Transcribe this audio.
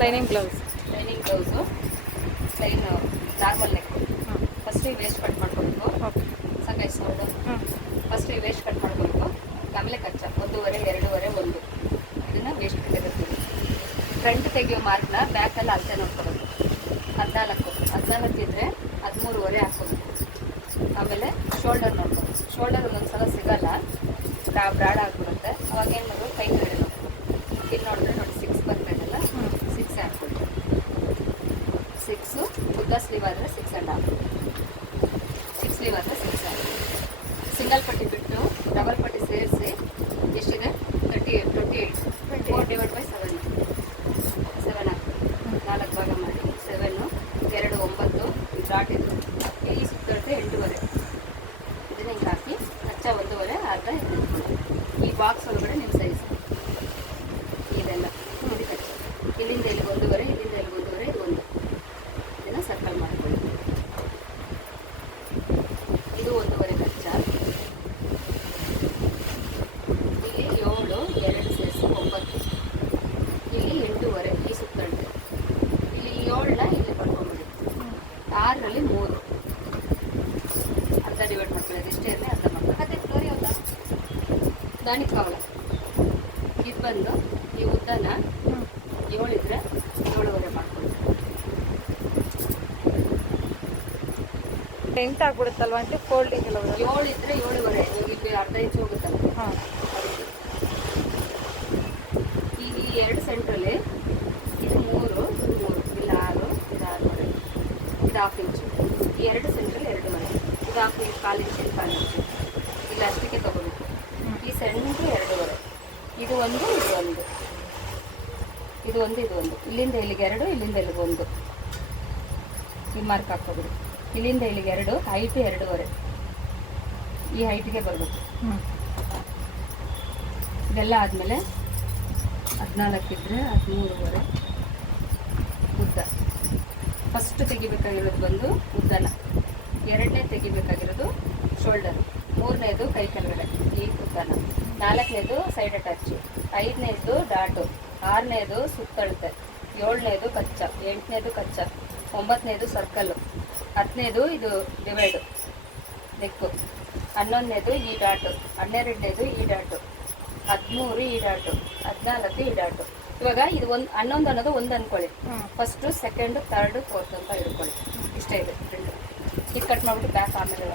Lining blouse plain normal neck. First waste cut ಮಾಡ್ಕೊಬೇಕು. Okay. ಸಾಕಾಯ್ತು. First waste cut ಮಾಡ್ಕೊಬೇಕು. ಆಮೇಲೆ ಕಚ್ಚ 1.5 2.5 1 ಇದನ್ನ ವೇಸ್ಟ್ ತೆಗೆದಿರ್ತೀವಿ. ಫ್ರಂಟ್ ತೆಗೆಯೋ ಮಾರ್ಕ್ನ ಬ್ಯಾಕಲ್ಲಿ ಅಳತೆ ನೋಡ್ಕೋಬೇಕು. 14 ಇದ್ದರೆ 13.5 ಹಾಕ್ಕೋಬೇಕು. ಆಮೇಲೆ ಶೋಲ್ಡರ್ ನೋಡ್ಬೇಕು. ಶೋಲ್ಡರ್ ಒಂದೊಂದ್ಸಲ ಸಿಗಲ್ಲ, ಬ್ರಾಡ್ ಆಗಿಬಿಡುತ್ತೆ. ಅವಾಗ ಏನು ಮಾಡೋದು, ಕೈ ಕಡೆ ನೋಡ್ಬೇಕು. ಇಲ್ಲಿ ನೋಡಿದ್ರೆ ನೋಡಿ 6 ಬರ್ತಾ ಇದೆಲ್ಲ, 6 ಹಾಕ್ಬೇಕು. 6 ಉದ್ದ ಸ್ಲೀವ್ ಆದರೆ 6.5, 6 ಸ್ಲೀವ್ ಆದರೆ 6 ಹಾಕಿ. ಸಿಂಗಲ್ ಪಟ್ಟಿ ಬಿಟ್ಟು ಡಬಲ್ ಪಟ್ಟಿ ಸೇರಿಸಿ ಎಷ್ಟಿದೆ 28 4/7 ಹಾಕಿ 4 ಭಾಗ ಮಾಡಿ 7 2 9 ಡಾಟ್ ಇದು ಈ ಸುತ್ತಳತೆ 8.5. ಇದನ್ನ ಹಿಂಗೆ ಹಾಕಿ ಕಚ್ಚ 1.5 ಅರ್ಧ ಈ ಬಾಕ್ಸ್ ಒಳಗಡೆ ನಿಮ್ಮ ಸೈಜ್ ಇದೆಲ್ಲ ಇದು ಕಚ್ಚ. ಇಲ್ಲಿಂದ ಇಲ್ಲಿ 1.5, ಇಲ್ಲಿಂದ ಇಲ್ಲಿ 1.5, ಇದು 1. ಇದನ್ನು ಸರ್ಕಲ್ ಮಾಡ್ಕೊಳ್ಳಿ. ಇದು 1.5 ಕಚ್ಚ. ಇಲ್ಲಿ 7 2 ಸೇರಿಸಿ 9, ಇಲ್ಲಿ 8.5 ಈ ಸುತ್ತಳತೆ. ಇಲ್ಲಿ 7ನ ಇಲ್ಲಿ ಪಡ್ಕೊಂಡ್ಬಿಡಿ. 6ರಲ್ಲಿ 3 ಅರ್ಧ ಡಿವೈಡ್ ಮಾಡ್ಕೊಳ್ಳೋದು. ಎಷ್ಟೇ ಇರಲಿ ಅರ್ಧ ಮಾಡ್ಕೊಳ್ಳಿ. ಅದೇ ಫ್ಲೋರಿ ಹೌದಾ ದಾನಿಕ್ ಕಾವಲ. ಇದು ಬಂದು ಈ ಉದ್ದನ 7 ಇದ್ರೆ 7.5 ಮಾಡ್ಕೊಳ್ಳಿ. ಎಂಟು ಆಗ್ಬಿಡುತ್ತಲ್ವ ಅಂತ ಫೋಲ್ಡಿಂಗ್ ಎಲ್ಲ 7 ಇದ್ರೆ 7.5. ಇಲ್ಲಿ ಅರ್ಧ ಇಂಚು ಹೋಗುತ್ತಲ್ಲ. ಹಾಂ. ಈ 2 ಸೆಂಟ್ರಲ್ಲಿ ಇದು 3, ಇದು 3, ಇಲ್ಲಿ 6, ಇದು 6.5, ಇದು 1/2 ಇಂಚು. ಈ 2 ಸೆಂಟ್ರಲ್ಲಿ 2.5, ಇದು 1/2 ಇಂಚು, 1/4 ಇಂಚು, ಇಲ್ಲಿ 1/4 ಇಂಚು. ಇಲ್ಲಿ ಅಷ್ಟಕ್ಕೆ ತಗೋಬೇಕು. ಈ ಸೆಂಟ್ರು 2.5. ಇದು 1, ಇದು 1, ಇದು 1, ಇದು 1. ಇಲ್ಲಿಂದ ಇಲ್ಲಿಗೆ 2, ಇಲ್ಲಿಂದ ಇಲ್ಲಿಗೆ 1. ಈ ಮಾರ್ಕ್ ಹಾಕೋಬಿಡಿ. ಇಲ್ಲಿಂದ ಇಲ್ಲಿಗೆ 2, ಹೈಟ್ 2.5. ಈ ಹೈಟಿಗೆ ಬರಬೇಕು. ಇದೆಲ್ಲ ಆದಮೇಲೆ 14 ಇದ್ದರೆ 13.5 ಉದ್ದ. ಫಸ್ಟ್ ತೆಗಿಬೇಕಾಗಿರೋದು ಬಂದು ಉದ್ದನ, 2ನೇ ತೆಗಿಬೇಕಾಗಿರೋದು ಶೋಲ್ಡರ್, 3ನೇದು ಕೈ ಕೆಳಗಡೆ ಈ ಉದ್ದನ, 4ನೇದು ಸೈಡ್ ಅಟ್ಯಾಚ್, 5ನೇದು ಡಾಟು, 6ನೇದು ಸುತ್ತಳತೆ, 7ನೇದು ಕಚ್ಚ, 8ನೇದು ಕಚ್ಚ, 9ನೇದು ಸರ್ಕಲ್ಲು, 10ನೇದು ಇದು ಡಿವೈಡು ನೆಕ್ಕು, 11ನೇದು ಈ ಡಾಟು, 12ನೇದು ಈ ಡಾಟು, 13 ಈ ಡಾಟು, 14 ಈ ಡಾಟು. ಇವಾಗ ಇದು 11 ಅನ್ನೋದು 1 ಅಂದ್ಕೊಳ್ಳಿ. ಫಸ್ಟು, ಸೆಕೆಂಡು, ಥರ್ಡು, ಫೋರ್ತ್ ಅಂತ ಇಟ್ಕೊಳ್ಳಿ. ಇಷ್ಟೇ ಇದೆ ಪ್ರಿಂಟ್. ಇದು ಕಟ್ ಮಾಡಿಬಿಟ್ಟು ಬ್ಯಾಕ್ ಆಮೇಲೆ